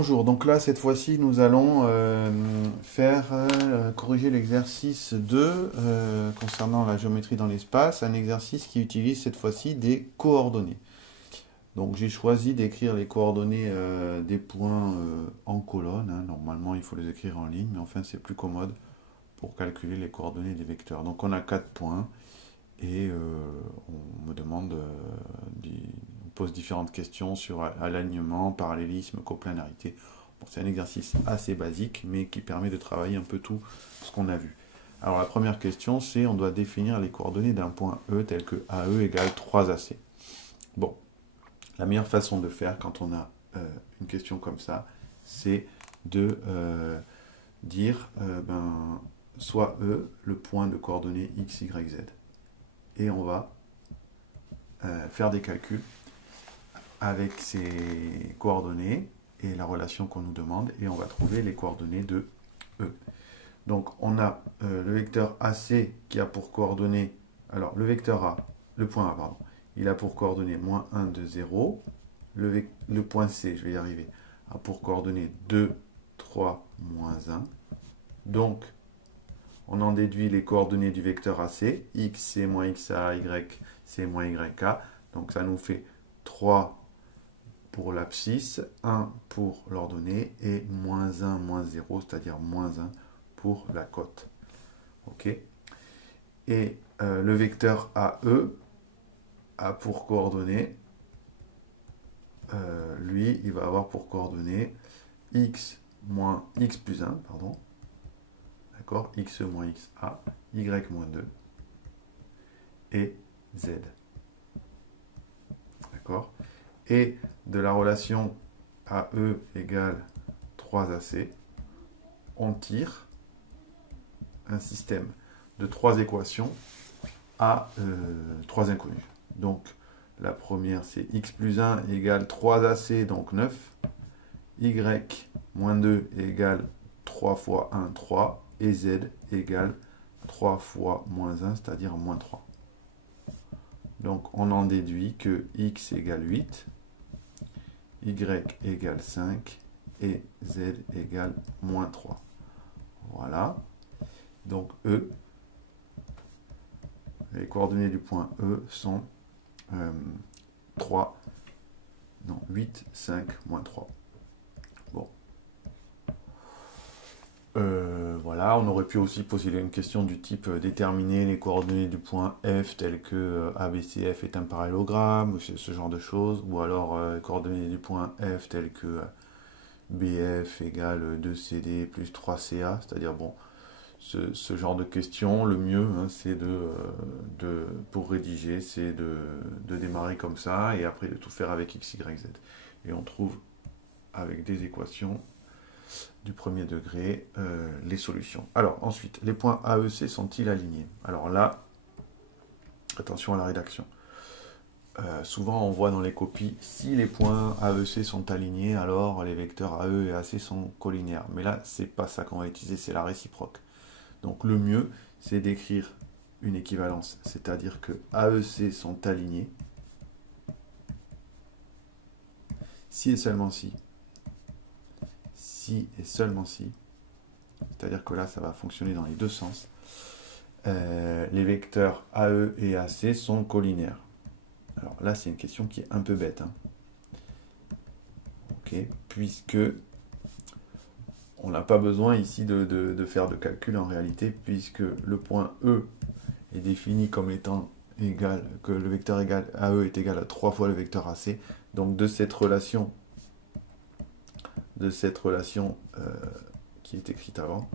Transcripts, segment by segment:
Bonjour, donc là cette fois-ci nous allons corriger l'exercice 2 concernant la géométrie dans l'espace, un exercice qui utilise cette fois-ci des coordonnées. Donc j'ai choisi d'écrire les coordonnées des points en colonne, hein. Normalement il faut les écrire en ligne, mais enfin c'est plus commode pour calculer les coordonnées des vecteurs. Donc on a 4 points et on me demande, on pose différentes questions sur alignement, parallélisme, coplanarité. Bon, c'est un exercice assez basique, mais qui permet de travailler un peu tout ce qu'on a vu. Alors la première question, c'est on doit définir les coordonnées d'un point E tel que AE égale 3AC. Bon, la meilleure façon de faire quand on a une question comme ça, c'est de dire soit E, le point de coordonnées x, y, z. Et on va faire des calculs avec ces coordonnées et la relation qu'on nous demande, et on va trouver les coordonnées de E. Donc on a le vecteur AC qui a pour coordonnées, alors le vecteur A, le point A, pardon, il a pour coordonnées moins 1, 2, 0, le point C, je vais y arriver, a pour coordonnées 2, 3, moins 1, donc on en déduit les coordonnées du vecteur AC, x c'est moins xa, y c'est moins yk, donc ça nous fait 3 pour l'abscisse, 1 pour l'ordonnée et moins 1, moins 0, c'est-à-dire moins 1 pour la cote. Ok. Et le vecteur AE a pour coordonnées, lui, il va avoir pour coordonnées x plus 1, pardon, d'accord, x moins xa, y moins 2 et z. D'accord. Et de la relation AE égale 3AC, on tire un système de 3 équations à 3 inconnues. Donc la première c'est x plus 1 égale 3AC, donc 9, y moins 2 égale 3 fois 1, 3, et z égale 3 fois moins 1, c'est-à-dire moins 3. Donc on en déduit que x égale 8, y égale 5 et z égale moins 3. Voilà. Donc E, les coordonnées du point E sont 8, 5, moins 3. Bon. Voilà, on aurait pu aussi poser une question du type déterminer les coordonnées du point F tel que ABCF est un parallélogramme, ou ce genre de choses, ou alors les coordonnées du point F tel que BF égale 2CD plus 3CA, c'est-à-dire bon, ce genre de questions, le mieux hein, c'est pour rédiger, c'est de démarrer comme ça et après de tout faire avec X, Y, Z. Et on trouve avec des équations du premier degré les solutions. Alors ensuite, les points AEC sont-ils alignés? Alors là, attention à la rédaction. Souvent on voit dans les copies, si les points AEC sont alignés, alors les vecteurs AE et AC sont collinaires. Mais là, c'est pas ça qu'on va utiliser, c'est la réciproque. Donc le mieux, c'est d'écrire une équivalence, c'est-à-dire que AEC sont alignés si et seulement si. Si et seulement si. C'est-à-dire que là, ça va fonctionner dans les deux sens. Les vecteurs AE et AC sont collinaires. Alors là, c'est une question qui est un peu bête. Hein. Ok, puisque on n'a pas besoin ici de faire de calcul en réalité, puisque le point E est défini comme étant égal, que le vecteur égal AE est égal à 3 fois le vecteur AC. Donc de cette relation qui est écrite avant,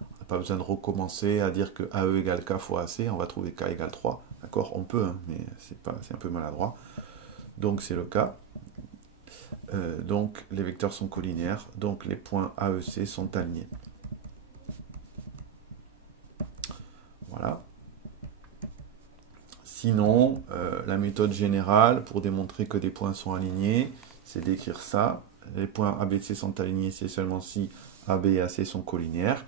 on n'a pas besoin de recommencer à dire que AE égale K fois AC, on va trouver K égale 3. D'accord, on peut, hein, mais c'est un peu maladroit. Donc c'est le cas. Donc les vecteurs sont collinaires, donc les points AEC sont alignés. Voilà. Sinon, la méthode générale pour démontrer que des points sont alignés, c'est d'écrire ça. Les points ABC sont alignés si et seulement si AB et AC sont collinaires.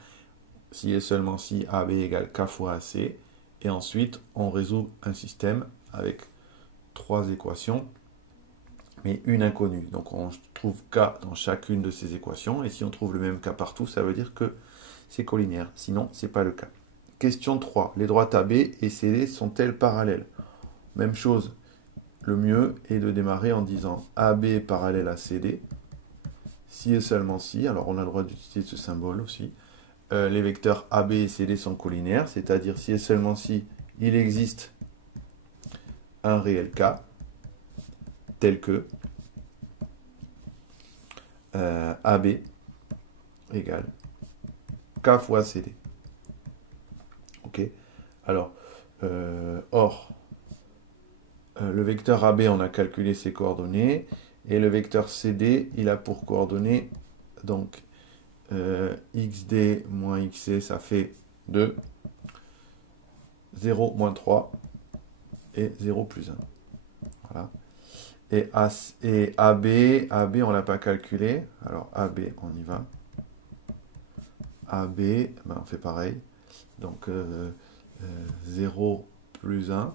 Si et seulement si AB égale K fois AC. Et ensuite, on résout un système avec 3 équations mais une inconnue. Donc on trouve K dans chacune de ces équations, et si on trouve le même K partout, ça veut dire que c'est collinéaire. Sinon, ce n'est pas le cas. Question 3. Les droites AB et CD sont-elles parallèles? Même chose. Le mieux est de démarrer en disant AB est parallèle à CD. Si et seulement si, alors on a le droit d'utiliser ce symbole aussi. Les vecteurs AB et CD sont collinaires, c'est-à-dire si et seulement si il existe un réel K, tel que AB égale K fois CD. Ok. Alors, or, le vecteur AB, on a calculé ses coordonnées, et le vecteur CD, il a pour coordonnées, donc, XD moins XC, ça fait 2, 0 moins 3, et 0 plus 1. Voilà. Et AB, on ne l'a pas calculé. Alors, AB, on y va. AB, ben, on fait pareil. Donc, 0 plus 1,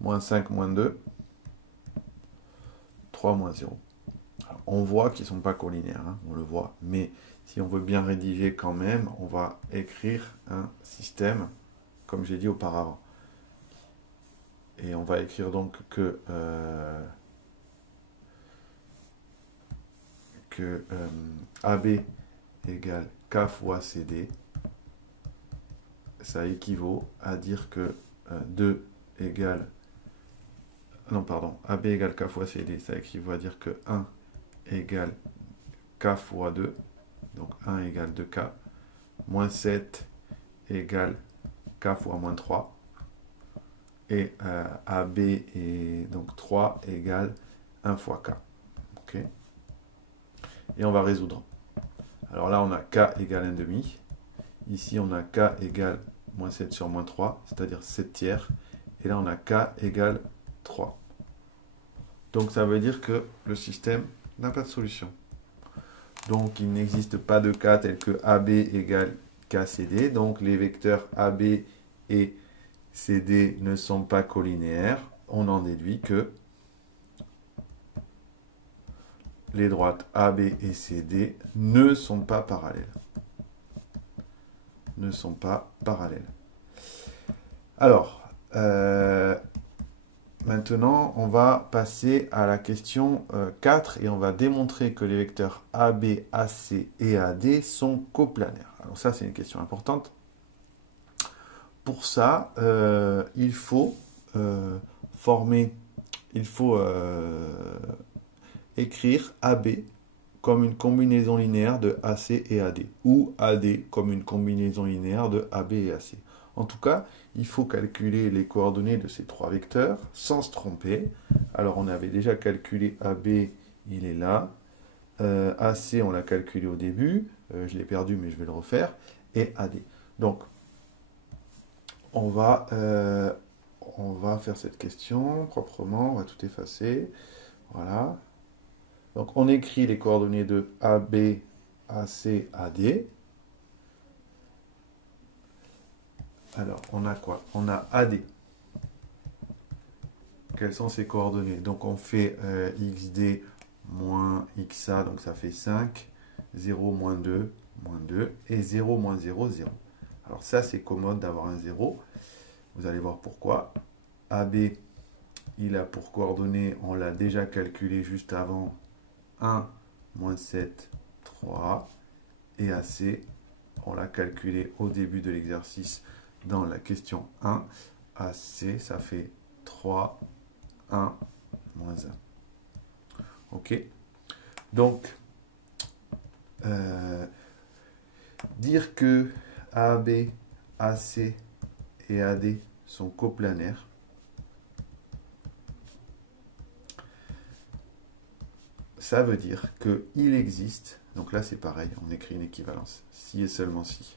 moins 5, moins 2, 3 moins 0. Alors, on voit qu'ils ne sont pas collinaires, hein, on le voit. Mais si on veut bien rédiger quand même, on va écrire un système, comme j'ai dit auparavant. Et on va écrire donc que AB égale K fois CD. Ça équivaut à dire que 2 égale... Non, pardon, AB égale K fois CD, ça équivaut à dire que 1 égale K fois 2, donc 1 égale 2K, moins 7 égale K fois moins 3, et AB est donc 3 égale 1 fois K. Ok. Et on va résoudre. Alors là, on a K égale 1 demi. Ici, on a K égale moins 7 sur moins 3, c'est-à-dire 7 tiers. Et là, on a K égale 3. Donc, ça veut dire que le système n'a pas de solution. Donc, il n'existe pas de K tel que AB égale KCD. Donc, les vecteurs AB et CD ne sont pas collinéaires. On en déduit que les droites AB et CD ne sont pas parallèles. Ne sont pas parallèles. Alors, maintenant, on va passer à la question 4 et on va démontrer que les vecteurs AB, AC et AD sont coplanaires. Alors ça, c'est une question importante. Pour ça, il faut écrire AB comme une combinaison linéaire de AC et AD, ou AD comme une combinaison linéaire de AB et AC. En tout cas, il faut calculer les coordonnées de ces trois vecteurs sans se tromper. Alors, on avait déjà calculé AB, il est là. AC, on l'a calculé au début. Je l'ai perdu, mais je vais le refaire. Et AD. Donc, on va faire cette question proprement. On va tout effacer. Voilà. Donc, on écrit les coordonnées de AB, AC, AD. Alors, on a quoi? On a AD. Quelles sont ses coordonnées? Donc, on fait XD moins XA, donc ça fait 5. 0, moins 2, et 0, moins 0, 0. Alors, ça, c'est commode d'avoir un 0. Vous allez voir pourquoi. AB, il a pour coordonnées, on l'a déjà calculé juste avant, 1, moins 7, 3. Et AC, on l'a calculé au début de l'exercice dans la question 1. AC, ça fait 3, 1, moins 1. Ok. Donc, dire que AB, AC et AD sont coplanaires, ça veut dire qu'il existe, donc là c'est pareil, on écrit une équivalence, si et seulement si.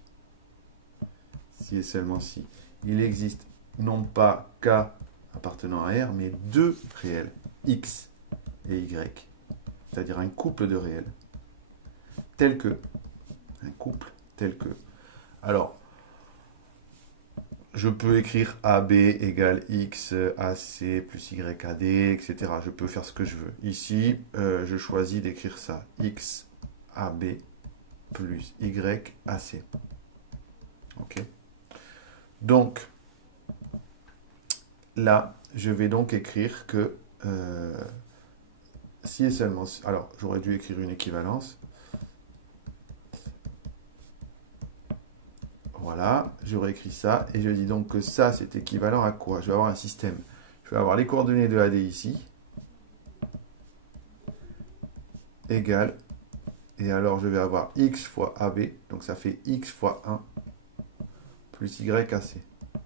Si et seulement si. Il existe non pas K appartenant à R, mais deux réels, X et Y, c'est-à-dire un couple de réels, un couple tel que. Alors, je peux écrire AB égale X AC plus Y AD, etc. Je peux faire ce que je veux. Ici, je choisis d'écrire ça. X AB plus Y AC. OK. Donc, là, je vais donc écrire que si et seulement... Alors, j'aurais dû écrire une équivalence. Voilà, j'aurais écrit ça, et je dis donc que ça, c'est équivalent à quoi? Je vais avoir un système. Je vais avoir les coordonnées de AD ici, égale, et alors je vais avoir X fois AB, donc ça fait X fois 1, plus Y AC,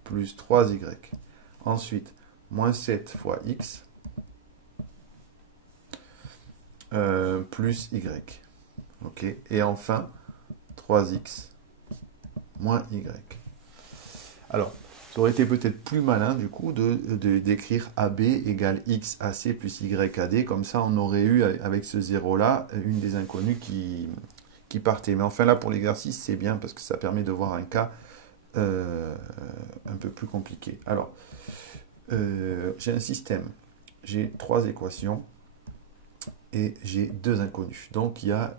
plus 3Y. Ensuite, moins 7 fois X, plus Y. OK, et enfin, 3X moins Y. Alors, ça aurait été peut-être plus malin, du coup, d'écrire AB égale X AC plus Y AD. Comme ça, on aurait eu, avec ce zéro-là, une des inconnues qui partait. Mais enfin, là, pour l'exercice, c'est bien parce que ça permet de voir un cas un peu plus compliqué. Alors, j'ai un système. J'ai 3 équations et j'ai 2 inconnues. Donc, il y a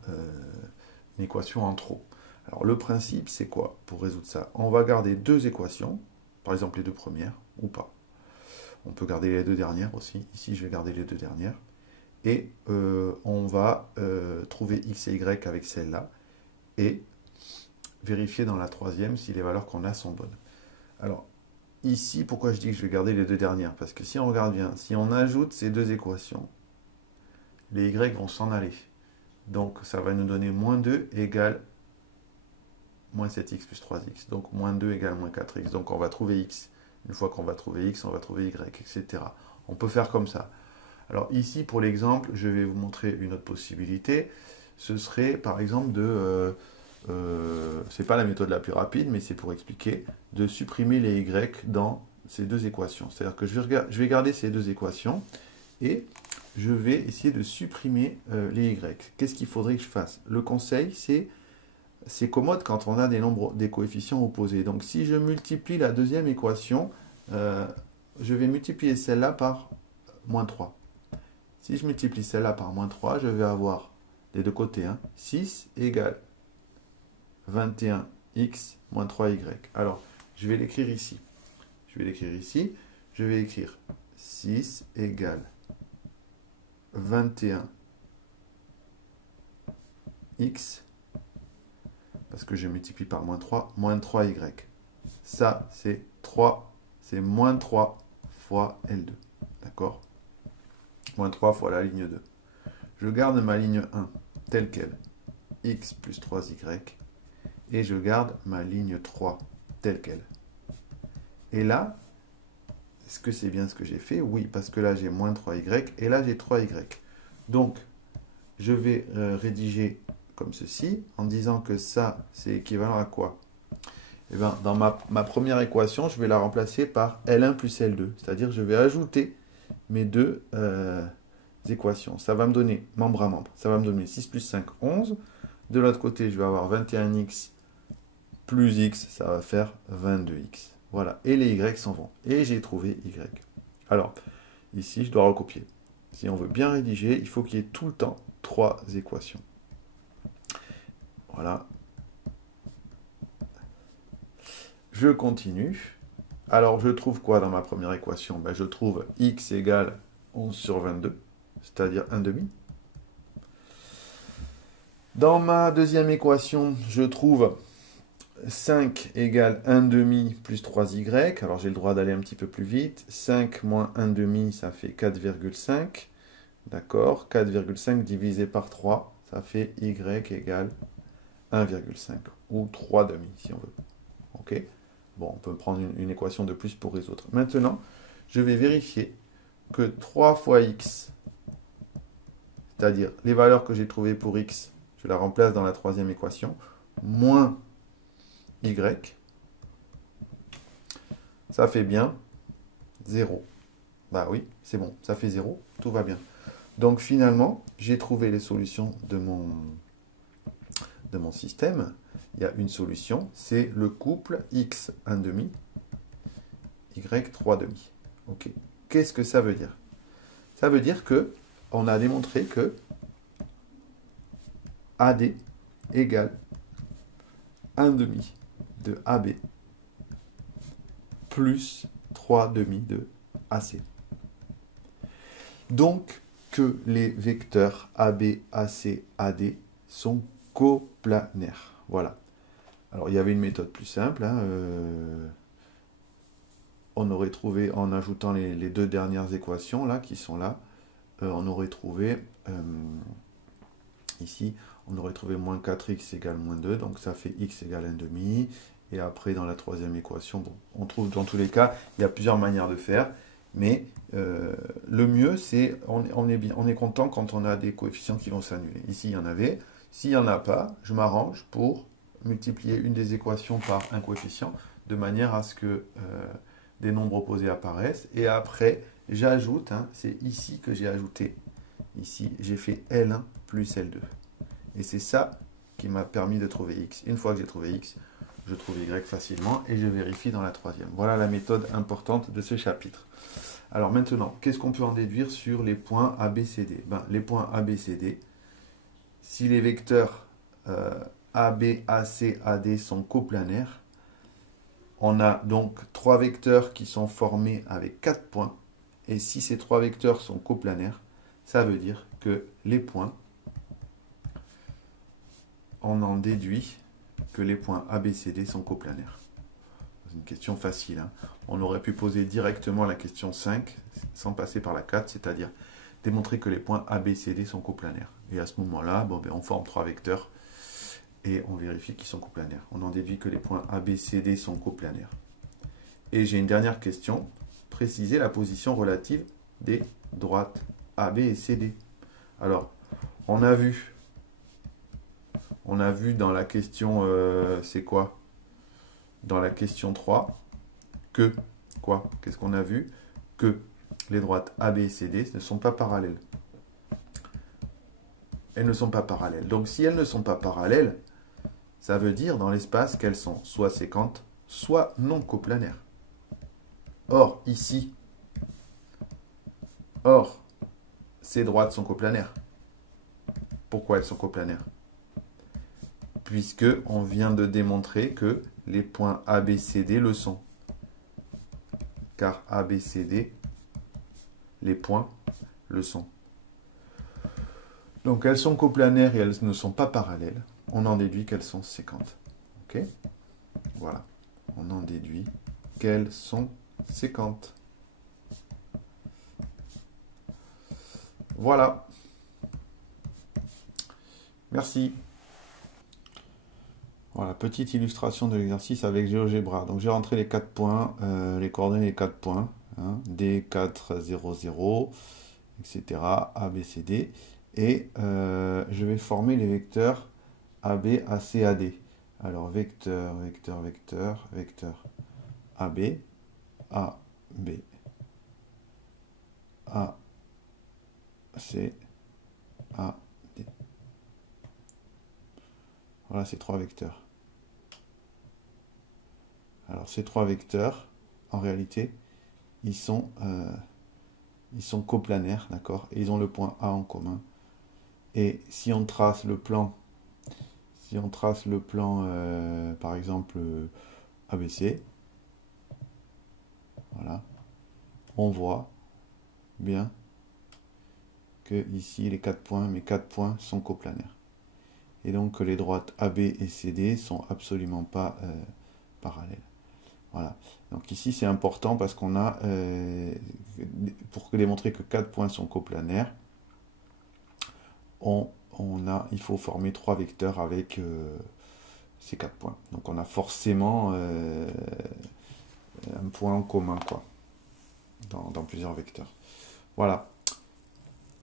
une équation en trop. Alors, le principe, c'est quoi pour résoudre ça? On va garder 2 équations, par exemple les 2 premières, ou pas. On peut garder les 2 dernières aussi. Ici, je vais garder les 2 dernières. Et on va trouver x et y avec celle-là. Et vérifier dans la troisième si les valeurs qu'on a sont bonnes. Alors, ici, pourquoi je dis que je vais garder les 2 dernières? Parce que si on regarde bien, si on ajoute ces 2 équations, les y vont s'en aller. Donc, ça va nous donner moins 2 égale moins 7x plus 3x. Donc, moins 2 égale moins 4x. Donc, on va trouver x. Une fois qu'on va trouver x, on va trouver y, etc. On peut faire comme ça. Alors, ici, pour l'exemple, je vais vous montrer une autre possibilité. Ce serait, par exemple, c'est pas la méthode la plus rapide, mais c'est pour expliquer, de supprimer les y dans ces 2 équations. C'est-à-dire que je vais garder ces 2 équations et je vais essayer de supprimer les y. Qu'est-ce qu'il faudrait que je fasse? Le conseil, c'est commode quand on a des coefficients opposés. Donc si je multiplie la deuxième équation, je vais multiplier celle-là par moins 3. Si je multiplie celle-là par moins 3, je vais avoir des deux côtés 6 égale 21x moins 3y. Alors, je vais l'écrire ici. Je vais écrire 6 égale 21x, parce que je multiplie par moins 3, moins 3y. Ça, c'est moins 3 fois L2. D'accord? Moins 3 fois la ligne 2. Je garde ma ligne 1 telle qu'elle, x plus 3y, et je garde ma ligne 3 telle qu'elle. Et là, est-ce que c'est bien ce que j'ai fait? Oui, parce que là j'ai moins 3y, et là j'ai 3y. Donc, je vais rédiger comme ceci, en disant que ça, c'est équivalent à quoi? Eh bien, dans ma première équation, je vais la remplacer par L1 plus L2. C'est-à-dire je vais ajouter mes 2 équations. Ça va me donner, membre à membre, ça va me donner 6 plus 5, 11. De l'autre côté, je vais avoir 21x plus x, ça va faire 22x. Voilà, et les y s'en vont. Et j'ai trouvé y. Alors, ici, je dois recopier. Si on veut bien rédiger, il faut qu'il y ait tout le temps 3 équations. Voilà. Je continue. Alors, je trouve quoi dans ma première équation? Ben, je trouve x égale 11 sur 22, c'est-à-dire 1 demi. Dans ma deuxième équation, je trouve 5 égale 1 demi plus 3y. Alors, j'ai le droit d'aller un petit peu plus vite. 5 moins 1 demi, ça fait 4,5. D'accord? 4,5 divisé par 3, ça fait y égale 1,5 ou 3 demi, si on veut. OK? Bon, on peut prendre une équation de plus pour résoudre. Maintenant, je vais vérifier que 3 fois x, c'est-à-dire les valeurs que j'ai trouvées pour x, je la remplace dans la troisième équation, moins y, ça fait bien 0. Bah oui, c'est bon, ça fait 0, tout va bien. Donc finalement, j'ai trouvé les solutions de mon système. Il y a une solution, c'est le couple x 1 demi y 3,5. Ok. Qu'est-ce que ça veut dire? Ça veut dire que on a démontré que AD égale 1,5 de AB plus 3,5 de AC. Donc, que les vecteurs AB, AC, AD sont coplanaires. Voilà. Alors, il y avait une méthode plus simple. Hein, on aurait trouvé, en ajoutant les deux dernières équations là, qui sont là, on aurait trouvé, ici, on aurait trouvé moins 4x égale moins 2, donc ça fait x égale 1,5. Et après, dans la troisième équation, bon, on trouve dans tous les cas, il y a plusieurs manières de faire. Mais le mieux, c'est, on est content quand on a des coefficients qui vont s'annuler. Ici, il y en avait. S'il n'y en a pas, je m'arrange pour multiplier une des équations par un coefficient, de manière à ce que des nombres opposés apparaissent. Et après, j'ajoute, hein, c'est ici que j'ai ajouté, ici, j'ai fait L1 plus L2. Et c'est ça qui m'a permis de trouver x. Une fois que j'ai trouvé x, je trouve y facilement et je vérifie dans la troisième. Voilà la méthode importante de ce chapitre. Alors maintenant, qu'est-ce qu'on peut en déduire sur les points ABCD? Ben, les points ABCD, si les vecteurs AB, AC, AD sont coplanaires, on a donc 3 vecteurs qui sont formés avec 4 points. Et si ces 3 vecteurs sont coplanaires, ça veut dire que les points, on en déduit que les points ABCD sont coplanaires. C'est une question facile. Hein. On aurait pu poser directement la question 5 sans passer par la 4, c'est-à-dire démontrer que les points ABCD sont coplanaires. Et à ce moment-là, bon, ben, on forme 3 vecteurs et on vérifie qu'ils sont coplanaires. On en déduit que les points ABCD sont coplanaires. Et j'ai une dernière question. Préciser la position relative des droites AB et CD. Alors, on a vu dans la question, c'est quoi? Dans la question 3, que, quoi? Qu'est-ce qu'on a vu? Que les droites AB et CD ne sont pas parallèles. Elles ne sont pas parallèles. Donc, si elles ne sont pas parallèles, ça veut dire dans l'espace qu'elles sont soit séquentes, soit non coplanaires. Or, ici, ces droites sont coplanaires. Pourquoi elles sont coplanaires? Puisque on vient de démontrer que les points ABCD le sont. Car ABCD, les points le sont. Donc elles sont coplanaires et elles ne sont pas parallèles. On en déduit qu'elles sont séquentes. Ok? Voilà. On en déduit qu'elles sont séquentes. Voilà. Merci. Voilà, petite illustration de l'exercice avec GeoGebra. Donc j'ai rentré les 4 points, les coordonnées des 4 points, hein, D4, 0, 0, etc., A, B, C, D. Et je vais former les vecteurs AB, AC, AD. Alors vecteur, vecteur, vecteur, vecteur AB, A, B, A, C, A, D. Voilà ces 3 vecteurs. Alors ces 3 vecteurs, en réalité, ils sont coplanaires, d'accord? Et ils ont le point A en commun. Et si on trace le plan, par exemple, ABC, voilà, on voit bien que ici, les 4 points, mes 4 points sont coplanaires. Et donc que les droites AB et CD sont absolument pas parallèles. Voilà. Donc ici, c'est important parce qu'on a, pour démontrer que 4 points sont coplanaires, il faut former 3 vecteurs avec ces 4 points. Donc on a forcément un point en commun, quoi, dans plusieurs vecteurs. Voilà.